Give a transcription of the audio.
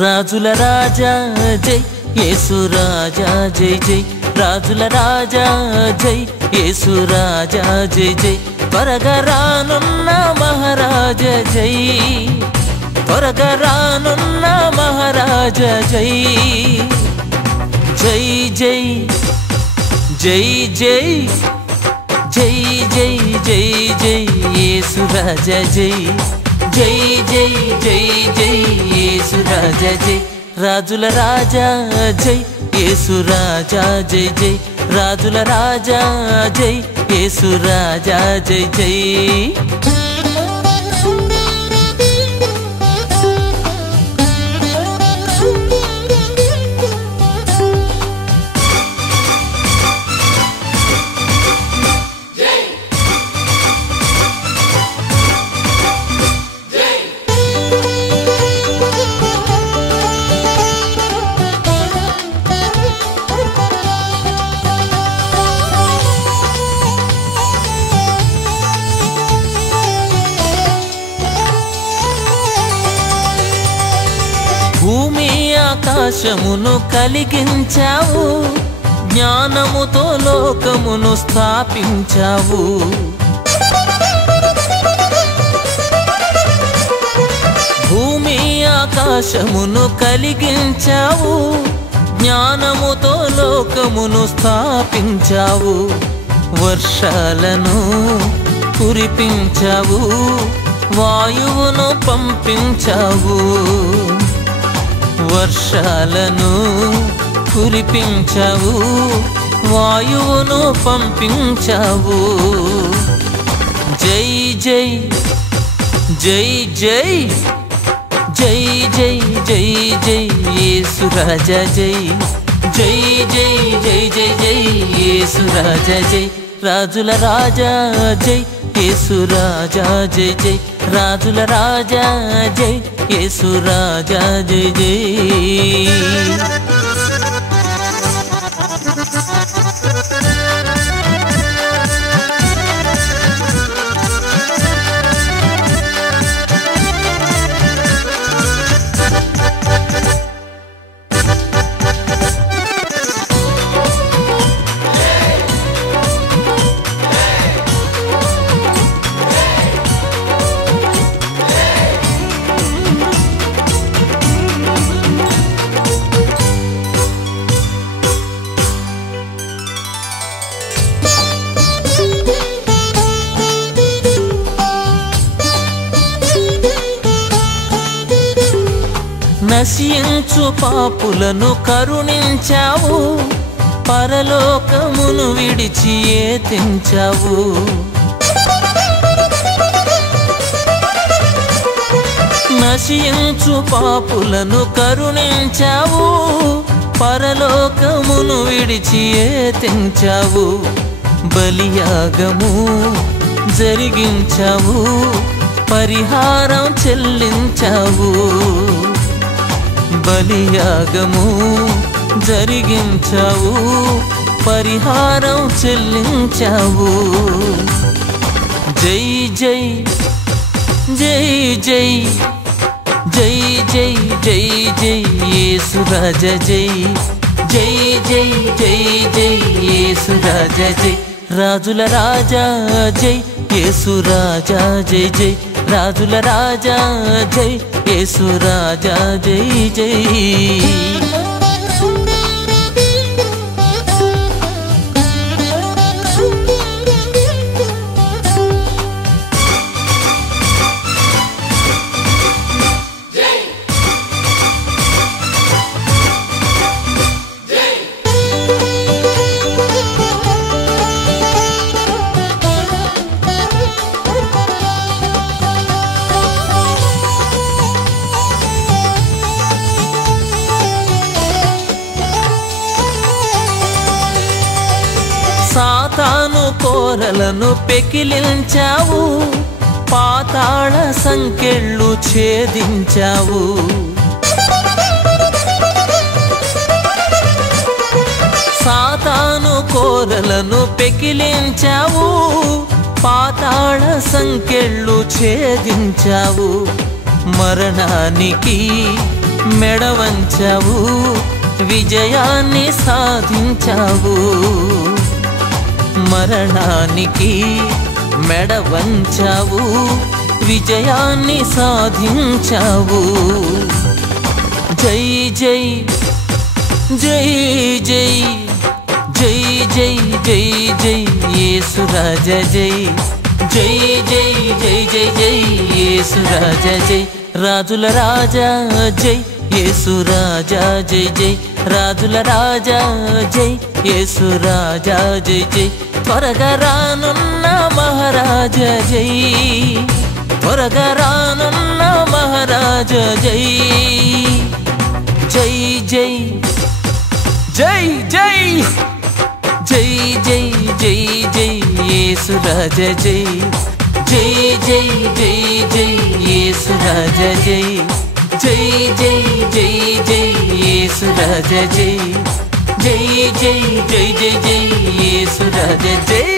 రాజుల రాజా జై యేసు రాజా జై జై రాజుల రాజా జై యేసు రాజా జై జై త్వరగా రానున్న మహారాజ జై త్వరగా రానున్న మహారాజ జై జై జై జై జై జై జై జై జై యేసు రాజా జై జై జై జై జై యేసు రాజా జై రాజుల రాజా జై యేసు రాజా జై జై రాజుల రాజా జై యేసు రాజా జై జై భూమి ఆకాశమును కలిగించావు జ్ఞానముతో లోకమును స్థాపించావు భూమి ఆకాశమును కలిగించావు జ్ఞానముతో లోకమును స్థాపించావు వర్షాలను కురిపించావు వాయువును పంపించావు వర్షాలను కురిపించావు వాయువును పంపించావు జై జై జై జై జై జై జై జై యేసు రాజా జై జై జై జై జై జై యేసు రాజా జై రాజుల రాజా జై యేసు రాజా జై జై రాజుల రాజా జై యేసు రాజా జై జై నశించు పాపులను కరుణించావు పరలోకమును విడిచి ఏతించావు నశించు పాపులను కరుణించావు పరలోకమును విడిచి ఏతించావు బలియాగము జరిగించావు పరిహారం చెల్లించావు బలియాగము జరిగించావు పరిహారం చెల్లించావు జై జై జై జై జై జై జై జై యేసు రాజా జై జై జై జై జై యేసు రాజా జై రాజుల రాజా జై యేసు రాజా జై జై రాజుల రాజా జై యేసు రాజా జై జై సాతాను కోరలను పెకిలించావు పాతాళ సంకెళ్ళు ఛేదించావు సాతాను కోరలను పెకిలించావు పాతాళ సంకెళ్ళు ఛేదించావు మరణానికి మెడ వంచావు విజయాన్ని సాధించావు మరణానికి మెడ వంచావు విజయాన్ని సాధించావు జై జై జై జై జై జై జై జై యేసు రాజా జై జై జై జై జై జై యేసు రాజా జై రాజుల రాజా జై యేసు రాజా జై జై రాజుల రాజా జై యేసు రాజా జై జై త్వరగా రానున్న మహారాజా జై త్వరగా రానున్న మహారాజా జై జై జై జై జై జై జై జై జై యేసు రాజా జై జై జై జై జై యేసు రాజా జై జై జై జై జై యేసు రాజా జై జై జై జై జై జై యేసు రాజా జై